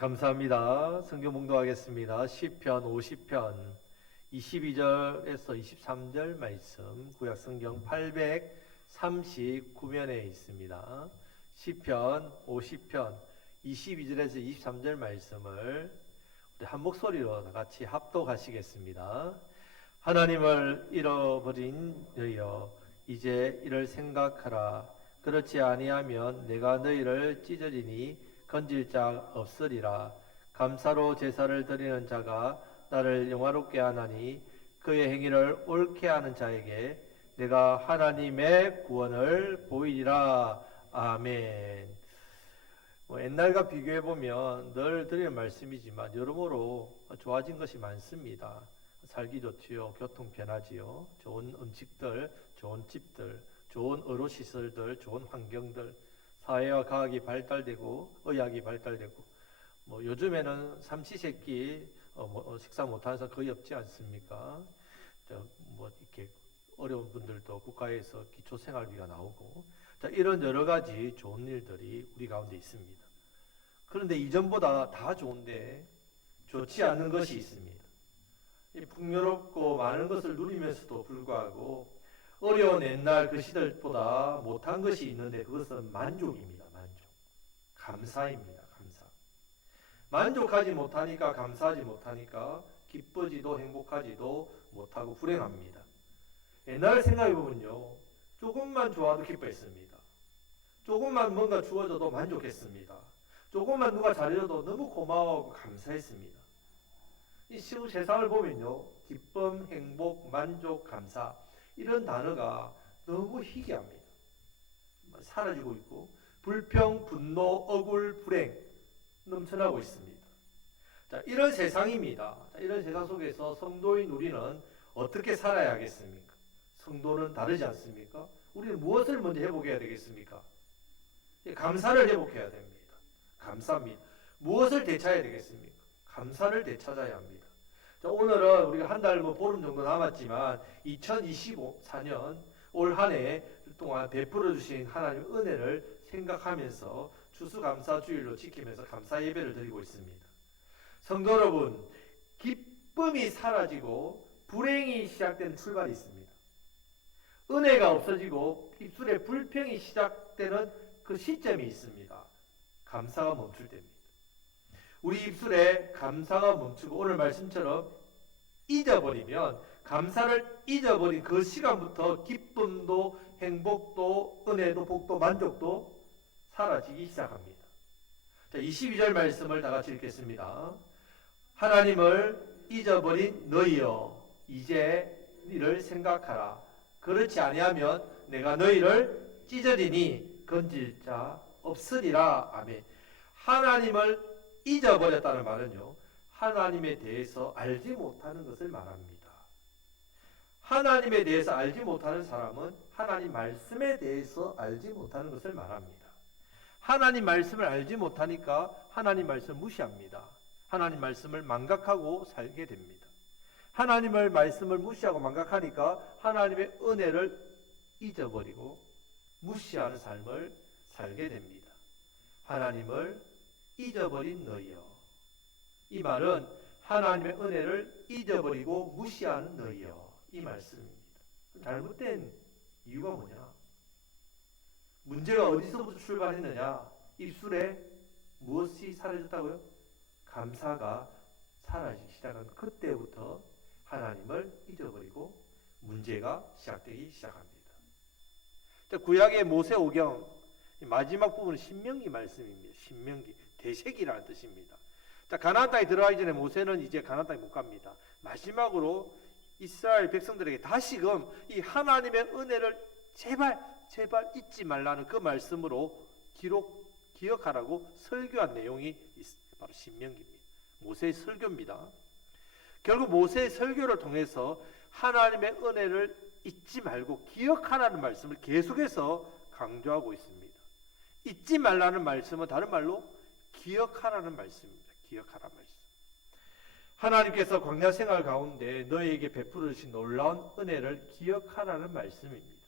감사합니다. 성경 봉독하겠습니다. 시편 50편 22절에서 23절 말씀 구약 성경 839면에 있습니다. 시편 50편 22절에서 23절 말씀을 우리 한 목소리로 다 같이 합독하시겠습니다. 하나님을 잃어버린 너희여 이제 이를 생각하라. 그렇지 아니하면 내가 너희를 찢으리니 건질 자 없으리라. 감사로 제사를 드리는 자가 나를 영화롭게 하나니 그의 행위를 옳게 하는 자에게 내가 하나님의 구원을 보이리라. 아멘. 옛날과 비교해 보면 늘 드리는 말씀이지만 여러모로 좋아진 것이 많습니다. 살기 좋지요. 교통 편하지요. 좋은 음식들, 좋은 집들, 좋은 의료시설들, 좋은 환경들, 사회와 과학이 발달되고 의학이 발달되고 요즘에는 삼시세끼 식사 못하는 사람 거의 없지 않습니까? 이렇게 어려운 분들도 국가에서 기초생활비가 나오고 이런 여러 가지 좋은 일들이 우리 가운데 있습니다. 그런데 이전보다 다 좋은데 좋지 않은 것이 있습니다. 풍요롭고 많은 것을 누리면서도 불구하고 어려운 옛날 그 시절보다 못한 것이 있는데 그것은 만족입니다. 만족. 감사입니다. 감사. 만족하지 못하니까 감사하지 못하니까 기쁘지도 행복하지도 못하고 불행합니다. 옛날을 생각해 보면요. 조금만 좋아도 기뻐했습니다. 조금만 뭔가 주어져도 만족했습니다. 조금만 누가 잘해줘도 너무 고마워하고 감사했습니다. 이 세상을 보면요. 기쁨, 행복, 만족, 감사 이런 단어가 너무 희귀합니다. 사라지고 있고 불평, 분노, 억울, 불행 넘쳐나고 있습니다. 이런 세상입니다. 이런 세상 속에서 성도인 우리는 어떻게 살아야 하겠습니까? 성도는 다르지 않습니까? 우리는 무엇을 먼저 회복해야 되겠습니까? 감사를 회복해야 됩니다. 감사합니다. 무엇을 되찾아야 되겠습니까? 감사를 되찾아야 합니다. 오늘은 우리가 한 달 보름 정도 남았지만 2024년 올 한 해 동안 베풀어 주신 하나님의 은혜를 생각하면서 추수감사주일로 지키면서 감사 예배를 드리고 있습니다. 성도 여러분, 기쁨이 사라지고 불행이 시작되는 출발이 있습니다. 은혜가 없어지고 입술에 불평이 시작되는 그 시점이 있습니다. 감사가 멈출 때입니다. 우리 입술에 감사가 멈추고 오늘 말씀처럼 잊어버리면 감사를 잊어버린 그 시간부터 기쁨도 행복도 은혜도 복도 만족도 사라지기 시작합니다. 22절 말씀을 다 같이 읽겠습니다. 하나님을 잊어버린 너희여 이제 이를 생각하라. 그렇지 아니하면 내가 너희를 찢으리니 건질 자 없으리라. 아멘. 하나님을 잊어버렸다는 말은요, 하나님에 대해서 알지 못하는 것을 말합니다. 하나님에 대해서 알지 못하는 사람은 하나님 말씀에 대해서 알지 못하는 것을 말합니다. 하나님 말씀을 알지 못하니까 하나님 말씀을 무시합니다. 하나님 말씀을 망각하고 살게 됩니다. 하나님의 말씀을 무시하고 망각하니까 하나님의 은혜를 잊어버리고 무시하는 삶을 살게 됩니다. 하나님을 잊어버린 너희여. 이 말은 하나님의 은혜를 잊어버리고 무시하는 너희여. 이 말씀입니다. 잘못된 이유가 뭐냐? 문제가 어디서부터 출발했느냐? 입술에 무엇이 사라졌다고요? 감사가 사라지기 시작한 그때부터 하나님을 잊어버리고 문제가 시작되기 시작합니다. 구약의 모세오경 마지막 부분은 신명기 말씀입니다. 신명기 대색이라는 뜻입니다. 가나안 땅에 들어가기 전에 모세는 이제 가나안 땅에 못 갑니다. 마지막으로 이스라엘 백성들에게 다시금 이 하나님의 은혜를 제발 잊지 말라는 그 말씀으로 기억하라고 설교한 내용이 바로 신명기입니다. 모세의 설교입니다. 결국 모세의 설교를 통해서 하나님의 은혜를 잊지 말고 기억하라는 말씀을 계속해서 강조하고 있습니다. 잊지 말라는 말씀은 다른 말로 기억하라는 말씀입니다. 기억하라는 말씀. 하나님께서 광야 생활 가운데 너희에게 베풀어 주신 놀라운 은혜를 기억하라는 말씀입니다.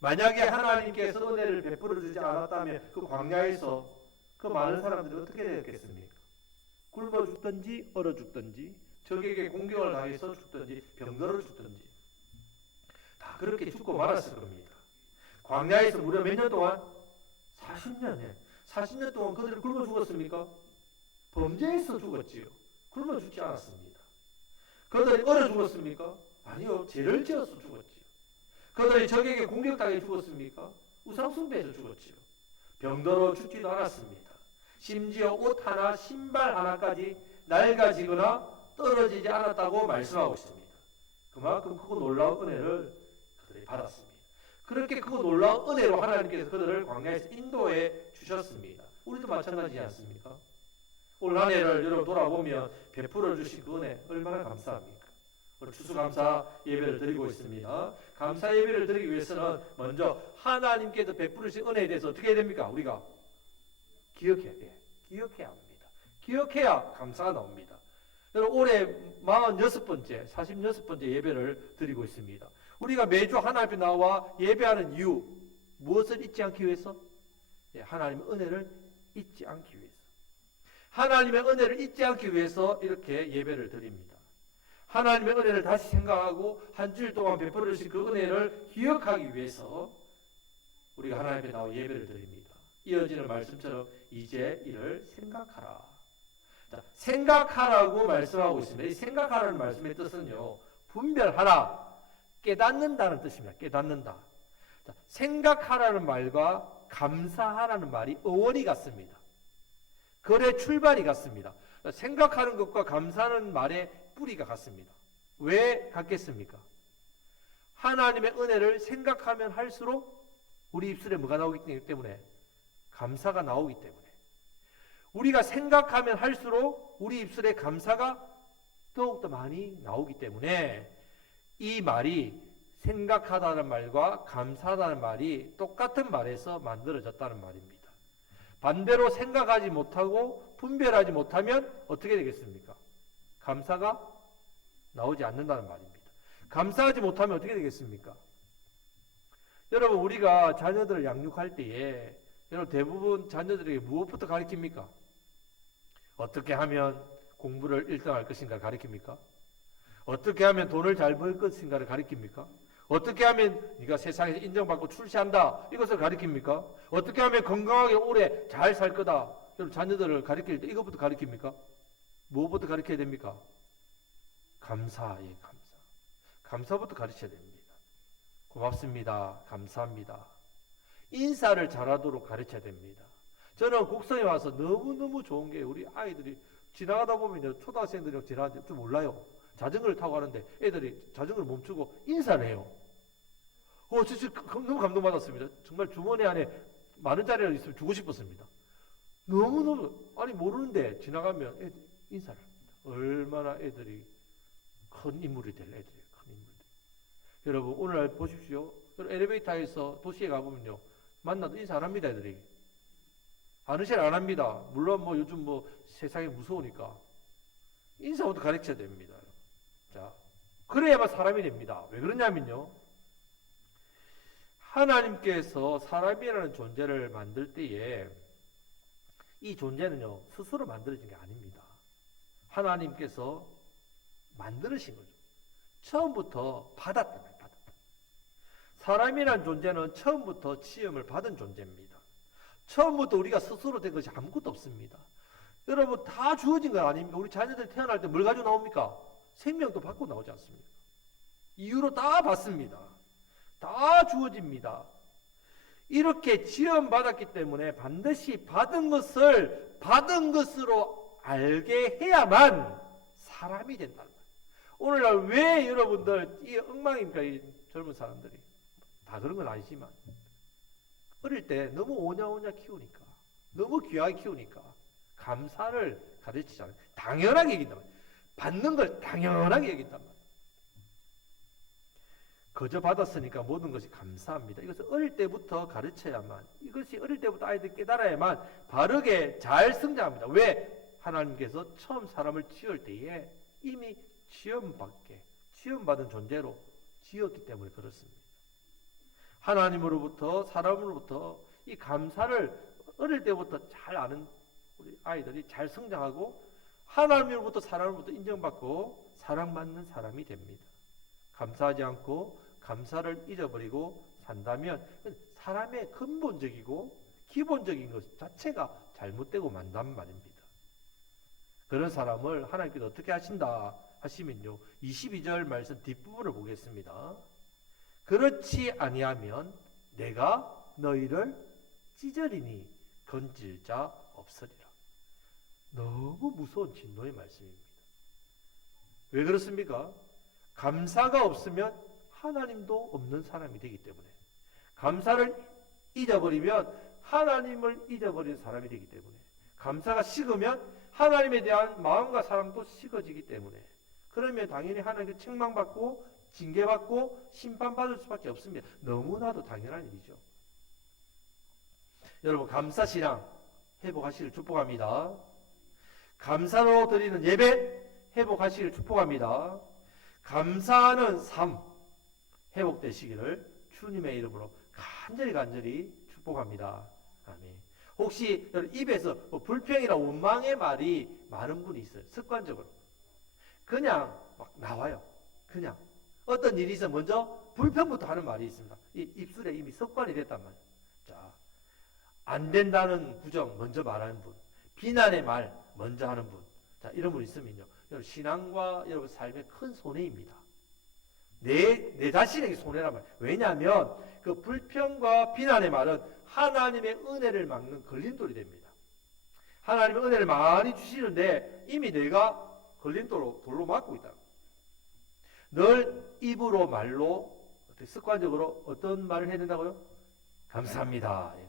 만약에 하나님께서 은혜를 베풀어 주지 않았다면 그 광야에서 그 많은 사람들이 어떻게 되었겠습니까? 굶어 죽든지 얼어 죽든지 적에게 공격을 당해서 죽든지 병들어 죽든지 다 그렇게 죽고 말았을 겁니다. 광야에서 무려 몇 년 동안? 40년에 40년 동안 그들이 굶어 죽었습니까? 범죄에서 죽었지요. 굶어 죽지 않았습니다. 그들이 얼어 죽었습니까? 아니요. 죄를 지어서 죽었지요. 그들이 적에게 공격당해 죽었습니까? 우상숭배에서 죽었지요. 병들어 죽지도 않았습니다. 심지어 옷 하나, 신발 하나까지 낡아지거나 떨어지지 않았다고 말씀하고 있습니다. 그만큼 크고 놀라운 은혜를 그들이 받았습니다. 그렇게 크고 놀라운 은혜로 하나님께서 그들을 광야에서 인도해 주셨습니다. 우리도 마찬가지지 않습니까? 올 한 해를 여러분 돌아보면 베풀어 주신 그 은혜 얼마나 감사합니까? 오늘 추수감사 예배를 드리고 있습니다. 감사 예배를 드리기 위해서는 먼저 하나님께서 베풀으신 은혜에 대해서 어떻게 해야 됩니까? 우리가 기억해야 돼. 기억해야 합니다. 기억해야 감사가 나옵니다. 여러분 올해 46번째, 46번째 예배를 드리고 있습니다. 우리가 매주 하나님 앞에 나와 예배하는 이유 무엇을 잊지 않기 위해서? 하나님의 은혜를 잊지 않기 위해서. 하나님의 은혜를 잊지 않기 위해서 이렇게 예배를 드립니다. 하나님의 은혜를 다시 생각하고 한 주일 동안 베풀어 주신 그 은혜를 기억하기 위해서 우리가 하나님 앞에 나와 예배를 드립니다. 이어지는 말씀처럼 이제 이를 생각하라. 자, 생각하라고 말씀하고 있습니다. 이 생각하라는 말씀의 뜻은요, 분별하라, 깨닫는다는 뜻입니다. 깨닫는다. 자, 생각하라는 말과 감사하라는 말이 어원이 같습니다. 글의 출발이 같습니다. 생각하는 것과 감사하는 말의 뿌리가 같습니다. 왜 같겠습니까? 하나님의 은혜를 생각하면 할수록 우리 입술에 뭐가 나오기 때문에? 감사가 나오기 때문에. 우리가 생각하면 할수록 우리 입술에 감사가 더욱더 많이 나오기 때문에 이 말이 생각하다는 말과 감사하다는 말이 똑같은 말에서 만들어졌다는 말입니다. 반대로 생각하지 못하고 분별하지 못하면 어떻게 되겠습니까? 감사가 나오지 않는다는 말입니다. 감사하지 못하면 어떻게 되겠습니까? 여러분 우리가 자녀들을 양육할 때에 여러분 대부분 자녀들에게 무엇부터 가르칩니까? 어떻게 하면 공부를 1등할 것인가 가르칩니까? 어떻게 하면 돈을 잘 벌 것인가를 가르칩니까? 어떻게 하면 네가 세상에서 인정받고 출세한다 이것을 가르칩니까? 어떻게 하면 건강하게 오래 잘 살 거다. 여러분 자녀들을 가르칠 때 이것부터 가르칩니까? 무엇부터 가르쳐야 됩니까? 감사의 감사. 감사부터 가르쳐야 됩니다. 고맙습니다. 감사합니다. 인사를 잘하도록 가르쳐야 됩니다. 저는 곡성에 와서 너무너무 좋은 게 우리 아이들이 지나가다 보면 초등학생들이 지나가는데 좀 몰라요. 자전거를 타고 가는데 애들이 자전거를 멈추고 인사를 해요. 진짜 너무 감동받았습니다. 정말 주머니 안에 많은 자리가 있으면 주고 싶었습니다. 너무너무 아니 모르는데 지나가면 애들 인사를 합니다. 얼마나 애들이 큰 인물이 될 애들이에요. 큰 인물들. 여러분 오늘 보십시오. 엘리베이터에서 도시에 가보면요. 만나도 인사 안 합니다. 애들이. 아는 안 합니다. 물론 뭐 요즘 뭐 세상이 무서우니까 인사부터 가르쳐야 됩니다. 자, 그래야만 사람이 됩니다. 왜 그러냐면요. 하나님께서 사람이라는 존재를 만들 때에 이 존재는요, 스스로 만들어진 게 아닙니다. 하나님께서 만드신 거죠. 처음부터 받았단 말이에요. 받았다. 사람이라는 존재는 처음부터 지음을 받은 존재입니다. 처음부터 우리가 스스로 된 것이 아무것도 없습니다. 여러분 다 주어진 거 아닙니까? 우리 자녀들 태어날 때 뭘 가지고 나옵니까? 생명도 받고 나오지 않습니까? 이유로 다 받습니다. 다 주어집니다. 이렇게 지음받았기 때문에 반드시 받은 것으로 알게 해야만 사람이 된다는 거예요. 오늘날 왜 여러분들 이 엉망입니까? 이 젊은 사람들이. 다 그런 건 아니지만 어릴 때 너무 오냐오냐 키우니까 너무 귀하게 키우니까 감사를 가르치잖아요. 당연하게 여긴단 말이에요. 받는 걸 당연하게 여긴단 말이에요. 거저 받았으니까 모든 것이 감사합니다. 이것을 어릴 때부터 가르쳐야만, 이것이 어릴 때부터 아이들이 깨달아야만 바르게 잘 성장합니다. 왜? 하나님께서 처음 사람을 지을 때에 이미 지음받은 존재로 지었기 때문에 그렇습니다. 하나님으로부터 사람으로부터 이 감사를 어릴 때부터 잘 아는 우리 아이들이 잘 성장하고 하나님으로부터 사람으로부터 인정받고 사랑받는 사람이 됩니다. 감사하지 않고 감사를 잊어버리고 산다면 사람의 근본적이고 기본적인 것 자체가 잘못되고 만단 말입니다. 그런 사람을 하나님께서 어떻게 하신다 하시면요, 22절 말씀 뒷부분을 보겠습니다. 그렇지 아니하면 내가 너희를 찢으리니 건질 자 없으리라. 너무 무서운 진노의 말씀입니다. 왜 그렇습니까? 감사가 없으면 하나님도 없는 사람이 되기 때문에, 감사를 잊어버리면 하나님을 잊어버린 사람이 되기 때문에, 감사가 식으면 하나님에 대한 마음과 사랑도 식어지기 때문에, 그러면 당연히 하나님께 책망받고 징계받고 심판받을 수밖에 없습니다. 너무나도 당연한 일이죠. 여러분, 감사신앙 회복하시길 축복합니다. 감사로 드리는 예배 회복하시길 축복합니다. 감사하는 삶 회복되시기를 주님의 이름으로 간절히 축복합니다. 아멘. 혹시 입에서 불평이나 원망의 말이 많은 분이 있어요. 습관적으로 그냥 막 나와요. 그냥 어떤 일이 있어 먼저 불평부터 하는 말이 있습니다. 이 입술에 이미 습관이 됐단 말이에요. 자, 안 된다는 부정 먼저 말하는 분, 비난의 말 먼저 하는 분, 자, 이런 분 있으면요, 여러분 신앙과 여러분 삶의 큰 손해입니다. 내 자신에게 손해란 말이에요. 왜냐하면 그 불평과 비난의 말은 하나님의 은혜를 막는 걸림돌이 됩니다. 하나님의 은혜를 많이 주시는데 이미 내가 걸림돌로 막고 있다. 늘 입으로 말로 습관적으로 어떤 말을 해야 된다고요? 감사합니다. 예,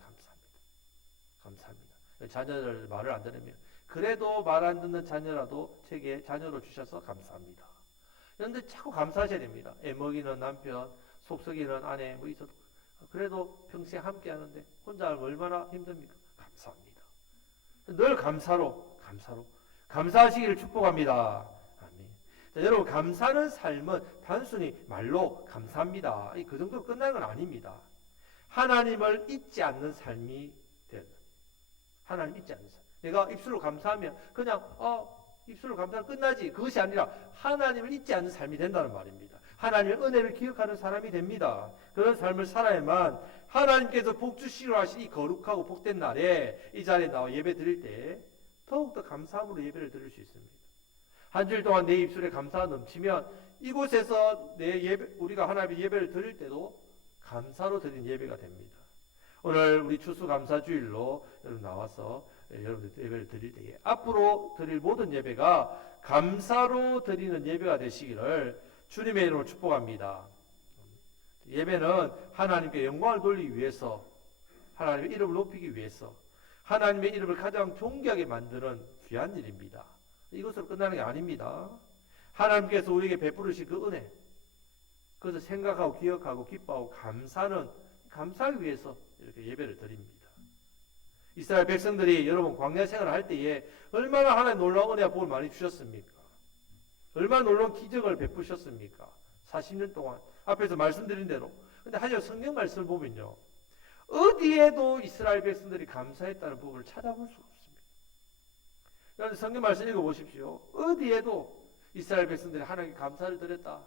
감사합니다. 자녀들 말을 안 들으면 그래도 말 안 듣는 자녀라도 제게 자녀로 주셔서 감사합니다. 그런데 자꾸 감사하셔야 됩니다. 애먹이는 남편, 속썩이는 아내 뭐 있어도 그래도 평생 함께 하는데 혼자 얼마나 힘듭니까? 감사합니다. 늘 감사로 감사하시기를 축복합니다. 아멘. 자, 여러분, 감사하는 삶은 단순히 말로 감사합니다, 그 정도로 끝나는 건 아닙니다. 하나님을 잊지 않는 삶이 되는, 하나님 잊지 않는 삶. 내가 입술로 감사하면 그냥 입술로 감사하면 끝나지, 그것이 아니라 하나님을 잊지 않는 삶이 된다는 말입니다. 하나님의 은혜를 기억하는 사람이 됩니다. 그런 삶을 살아야만 하나님께서 복 주시기로 하신 이 거룩하고 복된 날에 이 자리에 나와 예배 드릴 때 더욱더 감사함으로 예배를 드릴 수 있습니다. 한 주일 동안 내 입술에 감사가 넘치면 이곳에서 우리가 하나님의 예배를 드릴 때도 감사로 드린 예배가 됩니다. 오늘 우리 추수감사주일로 여러분 나와서 여러분들 예배를 드릴 때에 앞으로 드릴 모든 예배가 감사로 드리는 예배가 되시기를 주님의 이름으로 축복합니다. 예배는 하나님께 영광을 돌리기 위해서, 하나님의 이름을 높이기 위해서, 하나님의 이름을 가장 존귀하게 만드는 귀한 일입니다. 이것으로 끝나는 게 아닙니다. 하나님께서 우리에게 베푸르신 그 은혜, 그것을 생각하고 기억하고 기뻐하고 감사하기 위해서 이렇게 예배를 드립니다. 이스라엘 백성들이 여러분 광야 생활을 할 때에 얼마나 하나님 놀라운 은혜와 복을 많이 주셨습니까? 얼마나 놀라운 기적을 베푸셨습니까? 40년 동안 앞에서 말씀드린 대로. 근데 하여 성경 말씀을 보면요, 어디에도 이스라엘 백성들이 감사했다는 부분을 찾아볼 수가 없습니다. 여러분 성경 말씀 읽어보십시오. 어디에도 이스라엘 백성들이 하나님께 감사를 드렸다,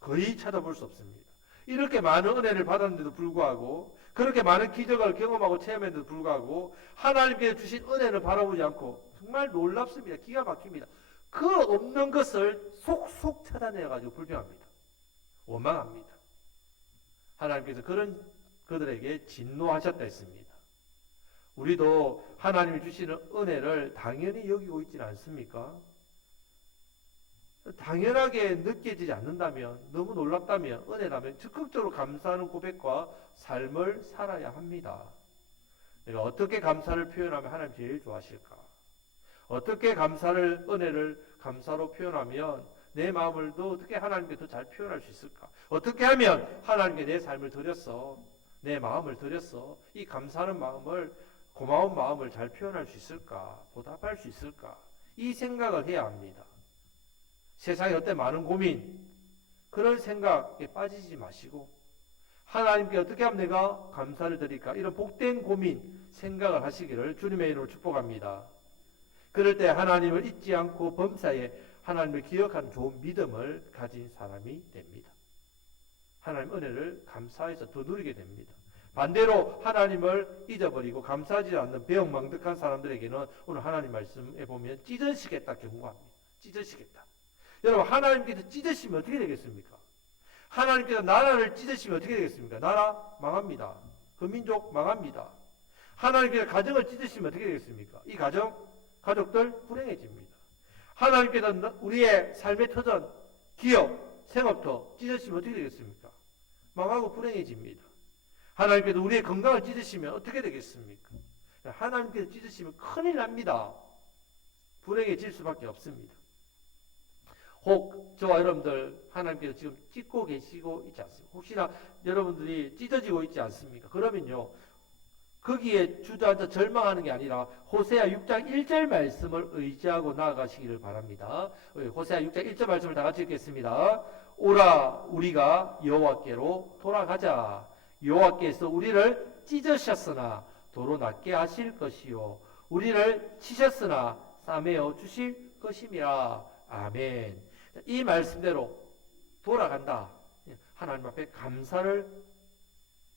거의 찾아볼 수 없습니다. 이렇게 많은 은혜를 받았는데도 불구하고, 그렇게 많은 기적을 경험하고 체험했는데도 불구하고 하나님께 주신 은혜를 바라보지 않고, 정말 놀랍습니다. 기가 막힙니다. 그 없는 것을 속속 찾아내가지고 불평합니다. 원망합니다. 하나님께서 그들에게 진노하셨다 했습니다. 우리도 하나님이 주시는 은혜를 당연히 여기고 있지는 않습니까? 당연하게 느껴지지 않는다면, 너무 놀랍다면, 은혜라면 적극적으로 감사하는 고백과 삶을 살아야 합니다. 내가 어떻게 감사를 표현하면 하나님 제일 좋아하실까? 어떻게 은혜를 감사로 표현하면 내 마음을 더 어떻게 하나님께 더 잘 표현할 수 있을까? 어떻게 하면 하나님께 내 삶을 드렸어, 내 마음을 드렸어, 이 감사하는 마음을, 고마운 마음을 잘 표현할 수 있을까? 보답할 수 있을까? 이 생각을 해야 합니다. 세상에 어때 많은 고민, 그런 생각에 빠지지 마시고 하나님께 어떻게 하면 내가 감사를 드릴까, 이런 복된 고민 생각을 하시기를 주님의 이름으로 축복합니다. 그럴 때 하나님을 잊지 않고 범사에 하나님을 기억하는 좋은 믿음을 가진 사람이 됩니다. 하나님 은혜를 감사해서 더 누리게 됩니다. 반대로 하나님을 잊어버리고 감사하지 않는 배은망덕한 사람들에게는 오늘 하나님 말씀에 보면 찢으시겠다 경고합니다. 찢으시겠다. 여러분, 하나님께서 찢으시면 어떻게 되겠습니까? 하나님께서 나라를 찢으시면 어떻게 되겠습니까? 나라 망합니다. 그 민족 망합니다. 하나님께서 가정을 찢으시면 어떻게 되겠습니까? 이 가족들 불행해집니다. 하나님께서 우리의 삶의 터전, 기업, 생업터 찢으시면 어떻게 되겠습니까? 망하고 불행해집니다. 하나님께서 우리의 건강을 찢으시면 어떻게 되겠습니까? 하나님께서 찢으시면 큰일 납니다. 불행해질 수밖에 없습니다. 혹 저와 여러분들 하나님께서 지금 찢고 계시고 있지 않습니까? 혹시나 여러분들이 찢어지고 있지 않습니까? 그러면요, 거기에 주저앉아 절망하는 게 아니라 호세아 6장 1절 말씀을 의지하고 나아가시기를 바랍니다. 호세아 6장 1절 말씀을 다 같이 읽겠습니다. 오라 우리가 여호와께로 돌아가자. 여호와께서 우리를 찢으셨으나 도로 낫게 하실 것이요 우리를 치셨으나 싸매어 주실 것임이라. 아멘. 이 말씀대로 돌아간다. 하나님 앞에 감사를,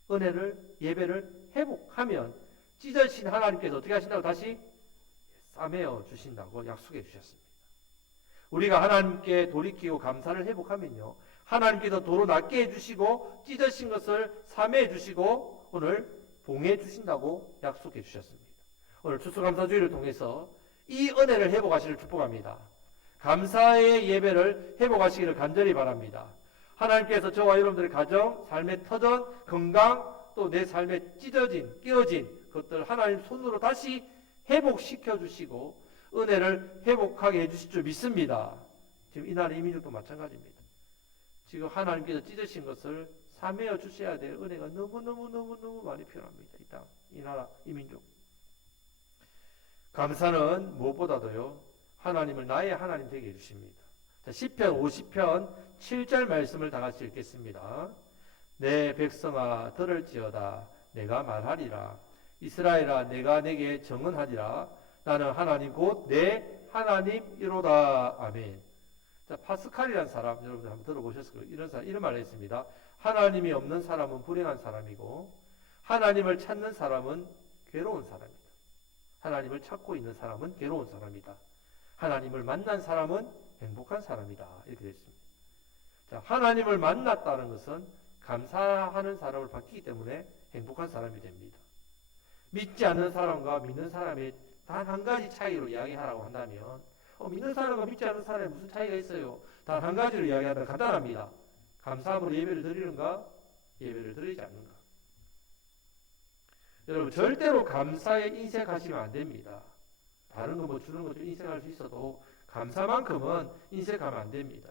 은혜를, 예배를 회복하면 찢어진 하나님께서 어떻게 하신다고? 다시 싸매어 주신다고 약속해 주셨습니다. 우리가 하나님께 돌이키고 감사를 회복하면요, 하나님께서 도로 낫게 해주시고 찢어진 것을 싸매어 주시고 오늘 봉해 주신다고 약속해 주셨습니다. 오늘 추수감사주의를 통해서 이 은혜를 회복하시기를 축복합니다. 감사의 예배를 회복하시기를 간절히 바랍니다. 하나님께서 저와 여러분들의 가정, 삶의 터전, 건강, 또 내 삶에 찢어진, 끼어진 것들 하나님 손으로 다시 회복시켜 주시고 은혜를 회복하게 해주실 줄 믿습니다. 지금 이 나라 이민족도 마찬가지입니다. 지금 하나님께서 찢으신 것을 사매어 주셔야 될 은혜가 너무 많이 필요합니다. 이 땅, 이 나라, 이민족. 감사는 무엇보다도요, 하나님을 나의 하나님 되게 해주십니다. 자, 시편 50편 7절 말씀을 다 같이 읽겠습니다. 내 백성아 들을지어다 내가 말하리라. 이스라엘아 내가 내게 정언하리라. 나는 하나님 곧 내 하나님이로다. 아멘. 자, 파스칼이라는 사람 여러분들 한번 들어보셨을 거예요. 이런 사람 이런 말을 했습니다. 하나님이 없는 사람은 불행한 사람이고 하나님을 찾는 사람은 괴로운 사람이다. 하나님을 찾고 있는 사람은 괴로운 사람이다. 하나님을 만난 사람은 행복한 사람이다. 이렇게 됐습니다. 자, 하나님을 만났다는 것은 감사하는 사람을 바뀌기 때문에 행복한 사람이 됩니다. 믿지 않는 사람과 믿는 사람의 단 한 가지 차이로 이야기하라고 한다면 믿는 사람과 믿지 않는 사람에 무슨 차이가 있어요? 단 한 가지로 이야기하면 간단합니다. 감사함으로 예배를 드리는가? 예배를 드리지 않는가? 여러분 절대로 감사에 인색하시면 안 됩니다. 다른 거 뭐 주는 거 좀 인색할 수 있어도 감사만큼은 인색하면 안 됩니다.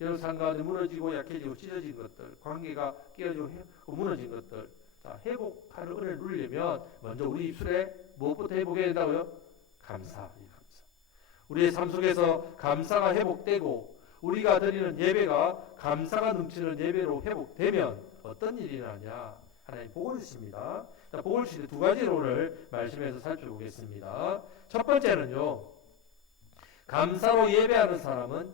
여러분 삶 가운데 무너지고 약해지고 찢어진 것들, 관계가 깨어지고 무너진 것들, 자, 회복하는 은혜를 누리려면 먼저 우리 입술에 무엇부터 회복해야 된다고요? 감사. 우리의 삶 속에서 감사가 회복되고 우리가 드리는 예배가 감사가 넘치는 예배로 회복되면 어떤 일이 일어나냐? 하나님 복을 주십니다. 자, 복을 주실 두 가지를 오늘 말씀에서 살펴보겠습니다. 첫 번째는요, 감사로 예배하는 사람은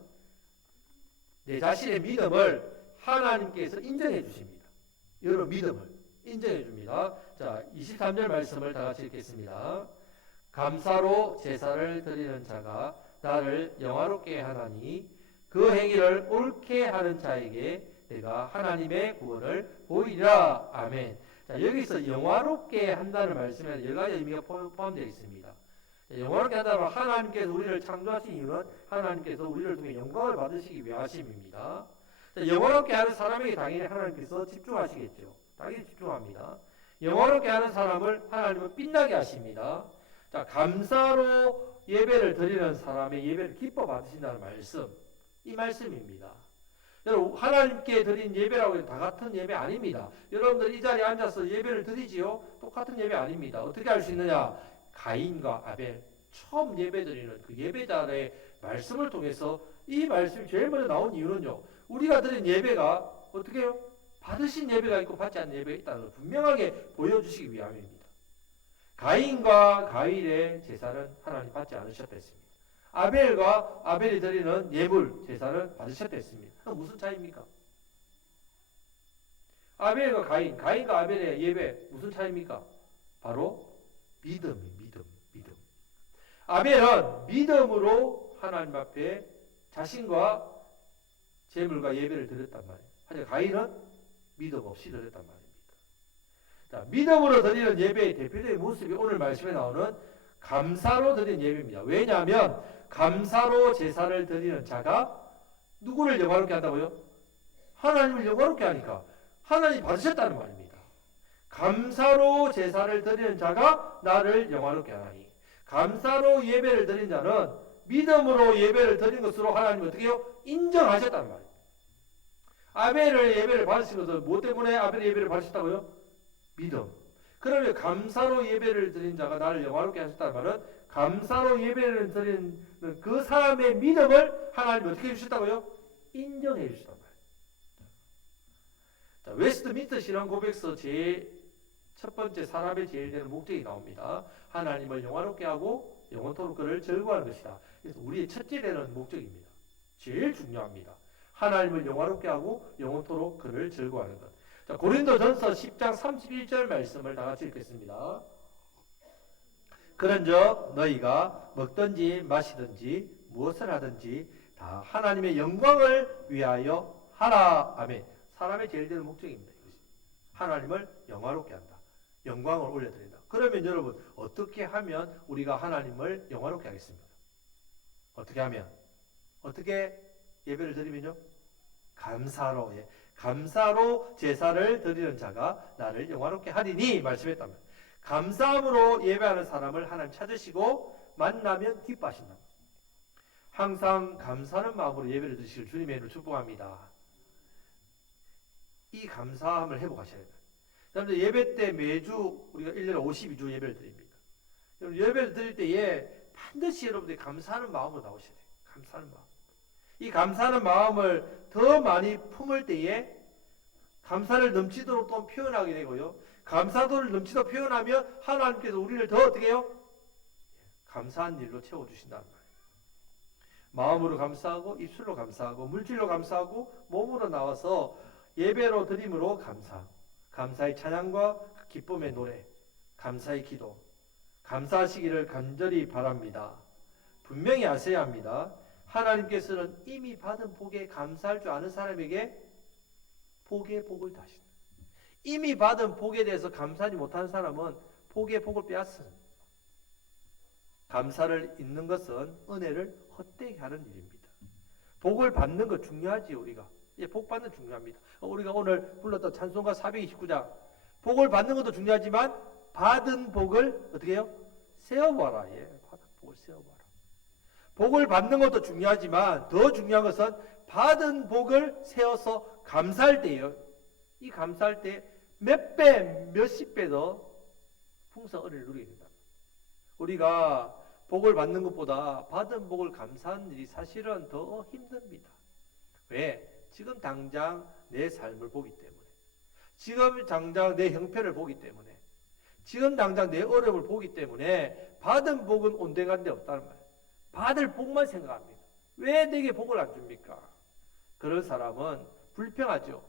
내 자신의 믿음을 하나님께서 인정해 주십니다. 여러분 믿음을 인정해 줍니다. 자, 23절 말씀을 다 같이 읽겠습니다. 감사로 제사를 드리는 자가 나를 영화롭게 하나니 그 행위를 옳게 하는 자에게 내가 하나님의 구원을 보이리라. 아멘. 자, 여기서 영화롭게 한다는 말씀에 여러 가지 의미가 포함되어 있습니다. 영화롭게 한다는 말, 하나님께서 우리를 창조하신 이유는 하나님께서 우리를 통해 영광을 받으시기 위하심입니다. 영화롭게 하는 사람에게 당연히 하나님께서 집중하시겠죠. 당연히 집중합니다. 영화롭게 하는 사람을 하나님은 빛나게 하십니다. 자, 감사로 예배를 드리는 사람의 예배를 기뻐 받으신다는 말씀, 이 말씀입니다. 여러분 하나님께 드린 예배라고 다 같은 예배 아닙니다. 여러분들 이 자리에 앉아서 예배를 드리지요? 똑같은 예배 아닙니다. 어떻게 할 수 있느냐? 가인과 아벨 처음 예배드리는 그 예배자의 말씀을 통해서 이 말씀이 제일 먼저 나온 이유는요, 우리가 드린 예배가 어떻게 해요? 받으신 예배가 있고 받지 않는 예배가 있다는 걸 분명하게 보여주시기 위함입니다. 가인과 가일의 제사는 하나님 받지 않으셨다 했습니다. 아벨과 아벨이 드리는 예물 제사를 받으셨다 했습니다. 무슨 차이입니까? 아벨과 가인, 가인과 아벨의 예배 무슨 차이입니까? 바로 믿음. 아벨은 믿음으로 하나님 앞에 자신과 제물과 예배를 드렸단 말이에요. 하지만 가인은 믿음 없이 드렸단 말입니다. 자, 믿음으로 드리는 예배의 대표적인 모습이 오늘 말씀에 나오는 감사로 드리는 예배입니다. 왜냐하면 감사로 제사를 드리는 자가 누구를 영화롭게 한다고요? 하나님을 영화롭게 하니까 하나님이 받으셨다는 말입니다. 감사로 제사를 드리는 자가 나를 영화롭게 하나니, 감사로 예배를 드린 자는 믿음으로 예배를 드린 것으로 하나님이 어떻게 해요? 인정하셨다는 말입니다. 아벨의 예배를 받으신 것은 뭐 때문에 아벨의 예배를 받으셨다고요? 믿음. 그러면 감사로 예배를 드린 자가 나를 영화롭게 하셨다는 말은 감사로 예배를 드리는 그 사람의 믿음을 하나님이 어떻게 해주셨다고요? 인정해 주셨단 말이에요. 자, 웨스트민스터 신앙 고백서 제 첫 번째 사람의 제일 되는 목적이 나옵니다. 하나님을 영화롭게 하고 영원토록 그를 즐거워하는 것이다. 그래서 우리의 첫째 되는 목적입니다. 제일 중요합니다. 하나님을 영화롭게 하고 영원토록 그를 즐거워하는 것. 자, 고린도전서 10장 31절 말씀을 다 같이 읽겠습니다. 그런즉 너희가 먹든지 마시든지 무엇을 하든지 다 하나님의 영광을 위하여 하라. 아멘. 사람의 제일 되는 목적입니다. 이것이. 하나님을 영화롭게 한다. 영광을 올려드린다. 그러면 여러분 어떻게 하면 우리가 하나님을 영화롭게 하겠습니까? 어떻게 하면? 어떻게 예배를 드리면요? 감사로, 감사로 제사를 드리는 자가 나를 영화롭게 하리니 말씀했다면, 감사함으로 예배하는 사람을 하나님 찾으시고 만나면 기뻐하신다. 항상 감사하는 마음으로 예배를 드리실 주님의 이름으로 축복합니다. 이 감사함을 회복하셔야 돼요. 여러분들 예배 때 매주 우리가 1년에 52주 예배를 드립니다. 여러분 예배를 드릴 때에 반드시 여러분들이 감사하는 마음으로 나오셔야 돼요. 감사하는 마음. 이 감사하는 마음을 더 많이 품을 때에 감사를 넘치도록 또 표현하게 되고요. 감사도를 넘치도록 표현하면 하나님께서 우리를 더 어떻게 해요? 감사한 일로 채워주신다는 거예요. 마음으로 감사하고 입술로 감사하고 물질로 감사하고 몸으로 나와서 예배로 드림으로 감사의 찬양과 기쁨의 노래, 감사의 기도, 감사하시기를 간절히 바랍니다. 분명히 아셔야 합니다. 하나님께서는 이미 받은 복에 감사할 줄 아는 사람에게 복의 복을 다신다. 이미 받은 복에 대해서 감사하지 못하는 사람은 복의 복을 빼앗습니다. 감사를 잊는 것은 은혜를 헛되게 하는 일입니다. 복을 받는 것 중요하지 우리가. 복 받는 거 중요합니다. 우리가 오늘 불렀던 찬송가 429장 복을 받는 것도 중요하지만 받은 복을 어떻게 해요? 세워봐라. 받은 복을 세워봐라. 복을 받는 것도 중요하지만 더 중요한 것은 받은 복을 세워서 감사할 때예요. 이 감사할 때 몇 배, 몇십 배 더 풍성 은혜를 누리게 된다. 우리가 복을 받는 것보다 받은 복을 감사하는 일이 사실은 더 힘듭니다. 왜? 지금 당장 내 삶을 보기 때문에, 지금 당장 내 형편을 보기 때문에, 지금 당장 내 어려움을 보기 때문에 받은 복은 온데간데 없다는 말이에요. 받을 복만 생각합니다. 왜 내게 복을 안 줍니까? 그런 사람은 불평하죠.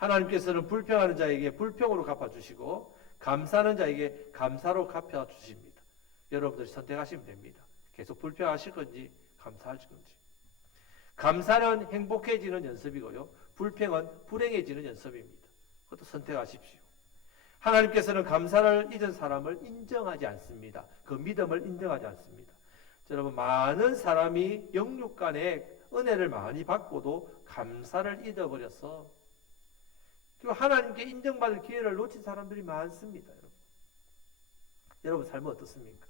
하나님께서는 불평하는 자에게 불평으로 갚아주시고 감사하는 자에게 감사로 갚아주십니다. 여러분들이 선택하시면 됩니다. 계속 불평하실 건지 감사하실 건지. 감사는 행복해지는 연습이고요. 불평은 불행해지는 연습입니다. 그것도 선택하십시오. 하나님께서는 감사를 잊은 사람을 인정하지 않습니다. 그 믿음을 인정하지 않습니다. 여러분 많은 사람이 영육 간에 은혜를 많이 받고도 감사를 잊어버려서 그리고 하나님께 인정받을 기회를 놓친 사람들이 많습니다. 여러분 삶은 어떻습니까?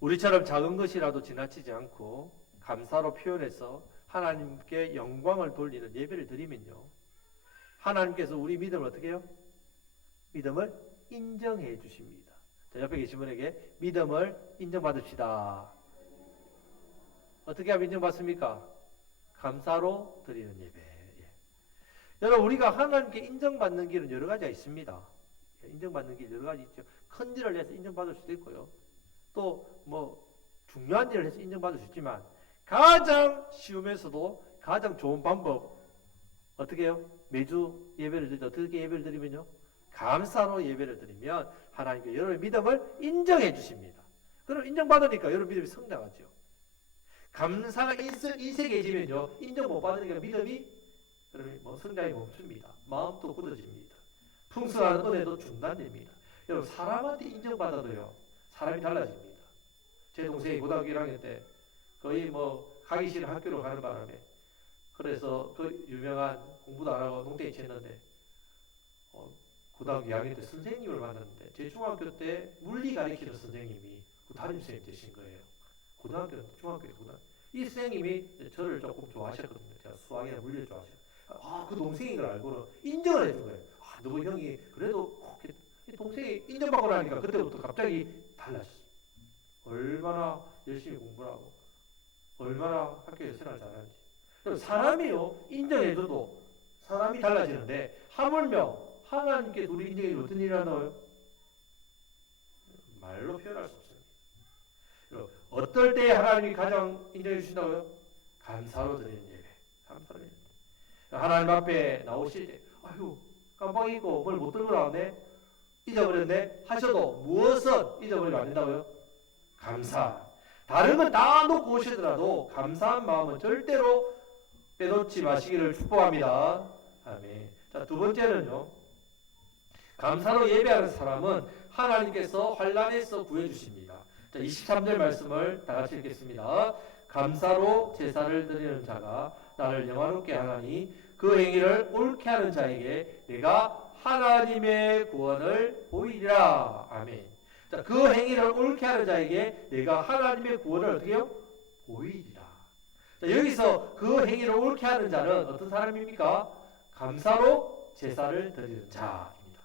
우리처럼 작은 것이라도 지나치지 않고 감사로 표현해서 하나님께 영광을 돌리는 예배를 드리면요, 하나님께서 우리 믿음을 어떻게 해요? 믿음을 인정해 주십니다. 자, 옆에 계신 분에게 믿음을 인정받읍시다. 어떻게 하면 인정받습니까? 감사로 드리는 예배. 여러분 우리가 하나님께 인정받는 길은 여러 가지가 있습니다. 인정받는 게 여러 가지 있죠. 큰 일을 해서 인정받을 수도 있고요. 또 뭐 중요한 일을 해서 인정받을 수 있지만 가장 쉬우면서도 가장 좋은 방법 어떻게 해요? 매주 예배를 드리죠. 어떻게 예배를 드리면요? 감사로 예배를 드리면 하나님께 여러분의 믿음을 인정해 주십니다. 그럼 인정받으니까 여러분 믿음이 성장하죠. 감사가 인색해지면요, 인정 못 받으니까 믿음이 여러분 뭐 성장이 멈춥니다. 마음도 굳어집니다. 풍성한 은혜도 중단됩니다. 여러분 사람한테 인정받아도요, 사람이 달라집니다. 제 동생이 고등학교 1학년 때 거의 뭐 가기 싫은 학교로 가는 바람에 그래서 그 유명한 공부도 안 하고 농땡이 쳤는데 고등학교 2학년 때 선생님을 만났는데 제 중학교 때 물리 가르치는 선생님이 그 담임선생님 되신 거예요. 고등학교, 중학교, 고등학교. 이 선생님이 저를 조금 좋아하셨거든요. 제가 수학이나 물리를 좋아하셨어요. 그 동생인 걸 알고는 인정을 해준 거예요. 너희 형이 그래도 이 동생이 인정받고 나니까 그때부터 갑자기 달라졌어요. 얼마나 열심히 공부를 하고 얼마나 학교에서 생활 잘하는지. 사람이요, 인정해줘도 사람이 달라지는데 하물며 하나님께 우리 인정해 어떤 일을 하나요? 말로 표현할 수 없습니다. 어떨 때 하나님이 가장 인정해 주신다고요? 감사로 드리는 예배. 감사로 드리는 예배. 하나님 앞에 나오실 때 아유 깜빡이고 뭘 못 들고 나왔네, 잊어버렸네 하셔도 무엇은 잊어버리면 안 된다고요? 감사. 다른 건 다 놓고 오시더라도 감사한 마음은 절대로 빼놓지 마시기를 축복합니다. 아멘. 자, 두 번째는요, 감사로 예배하는 사람은 하나님께서 환난에서 구해주십니다. 자, 23절 말씀을 다 같이 읽겠습니다. 감사로 제사를 드리는 자가 나를 영화롭게 하나니 그 행위를 옳게 하는 자에게 내가 하나님의 구원을 보이리라. 아멘. 자, 그 행위를 옳게 하는 자에게 내가 하나님의 구원을 어떻게 해요? 보이리라. 자, 여기서 그 행위를 옳게 하는 자는 어떤 사람입니까? 감사로 제사를 드리는 자입니다.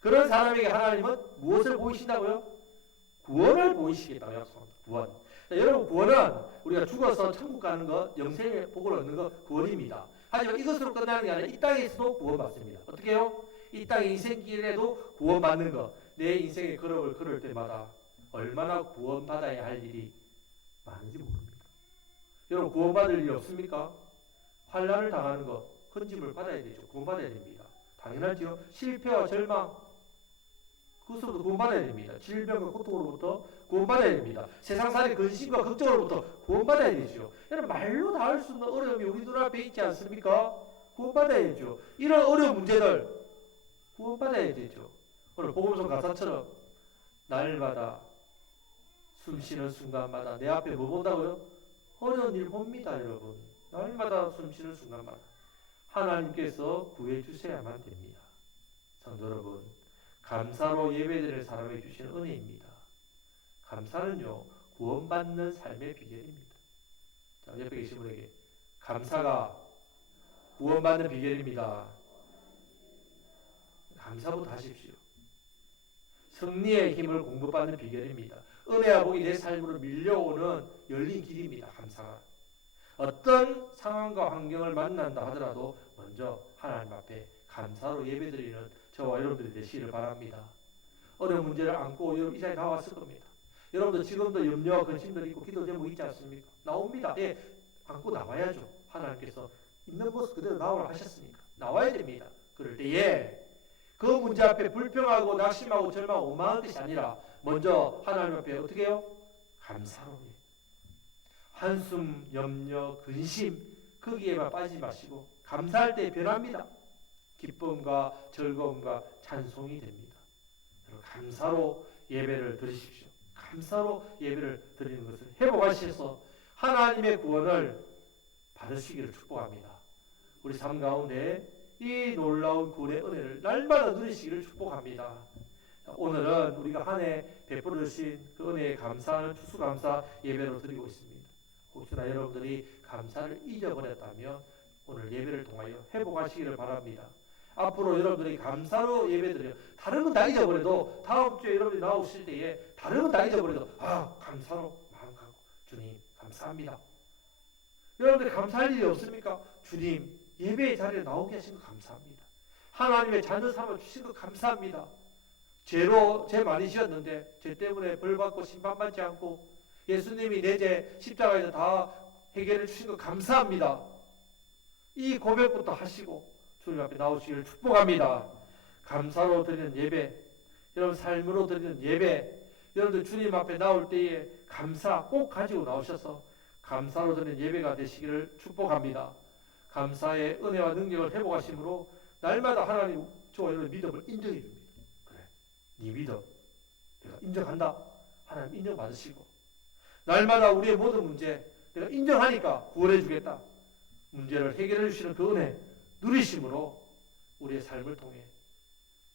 그런 사람에게 하나님은 무엇을 보이신다고요? 구원을 보이시겠다고 약속합니다. 구원. 자, 여러분 구원은 우리가 죽어서 천국 가는 것, 영생의 복을 얻는 것 구원입니다. 하지만 이것으로 끝나는 게 아니라 이 땅에서도 구원받습니다. 어떻게 해요? 이 땅의 인생길에도 구원받는 것. 내 인생의 걸음을 걸을 때마다 얼마나 구원받아야 할 일이 많은지 모릅니다. 여러분 구원받을 일이 없습니까? 환난을 당하는 것, 건짐을 받아야 되죠. 구원받아야 됩니다. 당연하죠. 실패와 절망, 그것으로부터 구원받아야 됩니다. 질병과 고통으로부터 구원받아야 됩니다. 세상살이 근심과 걱정으로부터 구원받아야 되죠. 여러분 말로 다 할 수 있는 어려움이 우리 눈앞에 있지 않습니까? 구원받아야죠. 이런 어려운 문제들 구원받아야 되죠. 오늘 복음서 가사처럼 날마다 숨쉬는 순간마다 내 앞에 뭐 본다고요? 어려운 일 봅니다. 여러분 날마다 숨쉬는 순간마다 하나님께서 구해주셔야만 됩니다. 성도 여러분, 감사로 예배드릴 사람에게 주시는 은혜입니다. 감사는요 구원받는 삶의 비결입니다. 자, 옆에 계신 분에게 감사가 구원받는 비결입니다. 감사부터 하십시오. 승리의 힘을 공급받는 비결입니다. 은혜와 복이 내 삶으로 밀려오는 열린 길입니다. 감사가. 어떤 상황과 환경을 만난다 하더라도 먼저 하나님 앞에 감사로 예배드리는 저와 여러분들이 되시기를 바랍니다. 어려운 문제를 안고 여러분 이 자리에 나왔을 겁니다. 여러분도 지금도 염려와 근심들 있고 기도 제목 있지 않습니까? 나옵니다. 예, 안고 나와야죠. 하나님께서 있는 모습 그대로 나오라 하셨으니까 나와야 됩니다. 그럴 때에 그 문제 앞에 불평하고 낙심하고 절망하고 오만한 것이 아니라 먼저 하나님 앞에 어떻게 해요? 감사로 한숨, 염려, 근심 거기에만 빠지지 마시고 감사할 때 변합니다. 기쁨과 즐거움과 찬송이 됩니다. 감사로 예배를 드리십시오. 감사로 예배를 드리는 것을 회복하셔서 하나님의 구원을 받으시기를 축복합니다. 우리 삶 가운데 이 놀라운 구원의 은혜를 날마다 누리시기를 축복합니다. 오늘은 우리가 한 해 베풀어 주신 그 은혜에 감사하는 추수감사 예배로 드리고 있습니다. 혹시나 여러분들이 감사를 잊어버렸다면 오늘 예배를 통하여 회복하시기를 바랍니다. 앞으로 여러분들이 감사로 예배드려 다른 건 다 잊어버려도 다음 주에 여러분들이 나오실 때에 다른 건 다 잊어버려도 감사로 마음 갖고 주님 감사합니다. 여러분들 감사할 일이 없습니까? 주님 예배의 자리에 나오게 하신 것 감사합니다. 하나님의 자녀 삼아 주신 것 감사합니다. 죄로 죄 많이 지었는데 죄 때문에 벌 받고 심판받지 않고 예수님이 내 죄 십자가에서 다 해결해 주신 거 감사합니다. 이 고백부터 하시고 주님 앞에 나오시기를 축복합니다. 감사로 드리는 예배, 여러분 삶으로 드리는 예배, 여러분들 주님 앞에 나올 때에 감사 꼭 가지고 나오셔서 감사로 드리는 예배가 되시기를 축복합니다. 감사의 은혜와 능력을 회복하심으로 날마다 하나님 저와 여러분의 믿음을 인정해 줍니다. 그래, 네 믿음 내가 인정한다. 하나님 인정받으시고 날마다 우리의 모든 문제 내가 인정하니까 구원해 주겠다. 문제를 해결해 주시는 그 은혜 누리심으로 우리의 삶을 통해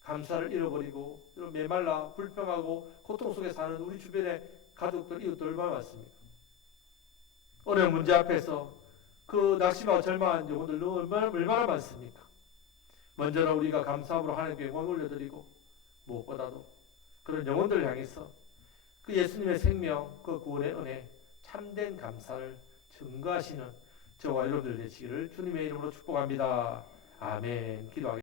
감사를 잃어버리고 메말라 불평하고 고통 속에 사는 우리 주변의 가족들, 이웃들 얼마나 많습니까? 어려운 문제 앞에서 그 낙심하고 절망한 영혼들 얼마나 많습니까? 먼저는 우리가 감사함으로 하나님께 영광 올려드리고 무엇보다도 그런 영혼들을 향해서 그 예수님의 생명, 그 구원의 은혜, 참된 감사를 증거하시는 저와 여러분들 되시기를 주님의 이름으로 축복합니다. 아멘. 기도하겠습니다.